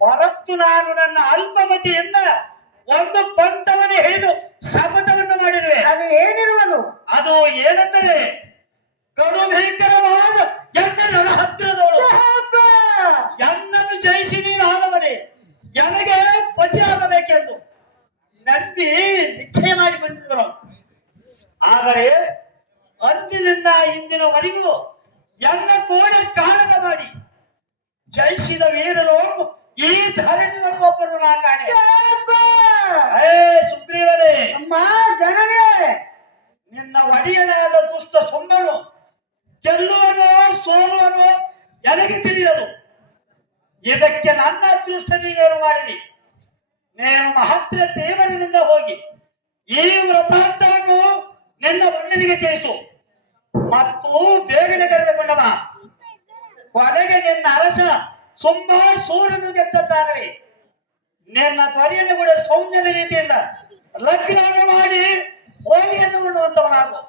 ಹೊರತು ನಾನು ನನ್ನ ಅಲ್ಪಮತಿಯಿಂದ ಒಂದು ಪಂಥವನ್ನು ಹಿಡಿದು ಶಪಥವನ್ನು ಮಾಡಿರುವೆ. ಅದು ಏನಿರುವುದು? ಅದು ಏನೆಂದರೆ ಕಡು ಭೀಕರವಾದ ನನ್ನ ಹತ್ತಿರದವಳು ಎನ್ನನ್ನು ಜಯಿಸಿ ನೀನು ಆದವನೇ ನನಗೆ ಪತಿಯಾಗಬೇಕೆಂದು ನಂಬಿ ನಿಶ್ಚಯ ಮಾಡಿಕೊಂಡಿದ್ದರು. ಆದರೆ ಅಂದಿನಿಂದ ಇಂದಿನವರೆಗೂ ಎನ್ನ ಕೋಣೆ ಕಾಳಗ ಮಾಡಿ ಜಯಿಸಿದ ವೀರರು ಈ ಧರಣಿ ಒಬ್ಬರು ನಾ ಕಾಣೆ. ಸುಗ್ರೀವರೇ, ನಿನ್ನ ಒಡೆಯನಾದ ದುಷ್ಟ ಸೊಮ್ಮನು ಗೆಲ್ಲುವನೋ ಸೋಲುವನೋ ನನಗೆ ತಿಳಿಯದು. ಇದಕ್ಕೆ ನನ್ನ ಅದೃಷ್ಟ ನೀನೇನು ಮಾಡಿದಿ. ನೀನು ಮಹತ್ರ ದೇವರಿನಿಂದ ಹೋಗಿ ಈ ವ್ರತಾರ್ಥವನ್ನು ನಿನ್ನ ಒಳ್ಳೆನಿಗೆ ತಿಳಿಸು ಮತ್ತು ಬೇಗನೆ ಕರೆದುಕೊಂಡವ. ಕೊನೆಗೆ ನಿನ್ನ ಅರಸ ತುಂಬಾ ಸೂರ್ಯನು ಗೆದ್ದಾದರೆ ನಿನ್ನ ಧ್ವರಿಯನ್ನು ಕೂಡ ಸೌಂದರ್ಯ ರೀತಿಯಿಂದ ಲಗ್ನವನ್ನು ಮಾಡಿ ಹೋಳಿಯನ್ನು ಉಣ್ಣುವಂತವನಾಗು.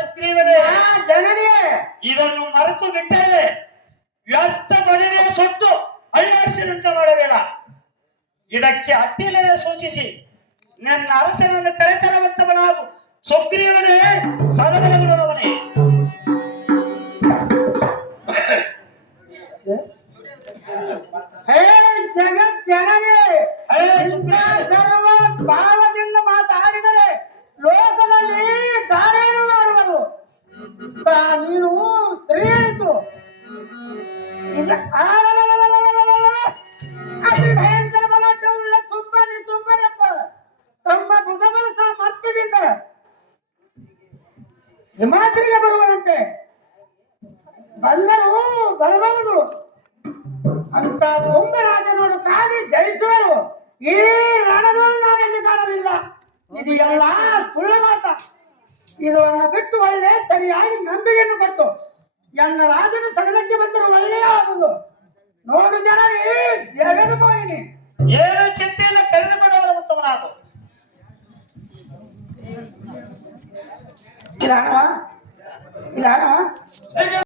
ಸುಗ್ರೀವನೇ, ಇದನ್ನು ಮರೆತು ಬಿಟ್ಟರೆ ವ್ಯರ್ಥ ಬಳಿವೆಯ ಸೊತ್ತು ಅಳ್ಳಾಡಿಸಿದಂತೆ ಮಾಡಬೇಡ. ಇದಕ್ಕೆ ಅಡ್ಡಿಲ್ಲದೆ ಸೂಚಿಸಿ ನನ್ನ ಅರಸನನ್ನು ಕರೆತರುವಂತವನಾಗು. ಸುಗ್ರೀವನೇ, ಸದಬಲಗುಣದವನೇ. ನೀನು ಸರಿ ಹೇಳಿತು. ಇಲ್ಲ ಅತಿ ಭಯಂಕರ ಬಲಾಢ್ಯವುಳ್ಳ ತುಂಬರಪ್ಪ ತಮ್ಮ ಭುಜಬಲ ಮತ್ತದಿಂದ ಹಿಮಾದ್ರಿಗೆ ಬರುವರಂತೆ. ಬಂದರು ಬರಬಹುದು ಅಂತ ತುಂಗರಾಜನೋಡು ಕಾದಿ ಜಯಿಸುವರು. ಈ ರಣದನ್ನು ನಾನೆಲ್ಲಿ ಕಾಣಲಿಲ್ಲ. ಇದು ಎಲ್ಲ ಸುಳ್ಳು ಮಾತ. ಇದನ್ನು ಬಿಟ್ಟು ಒಳ್ಳೆ ಸರಿಯಾಗಿ ನಂಬಿಕೆಯನ್ನು ಕೊಟ್ಟು ಎನ್ನ ರಾಜನ ಸಗಲಕ್ಕೆ ಬಂದರೂ ಒಳ್ಳೆಯ ಆಗುವುದು. ನೋಡು ಜನರೇ, ಜಗದ ಮೋಹಿನಿ ಏನು ಚಿಂತೆಯನ್ನು ಕರೆದುಕೊಂಡವರ ಉತ್ತಮನಾಗು. ಇಲ್ಲ ಇಲ್ಲ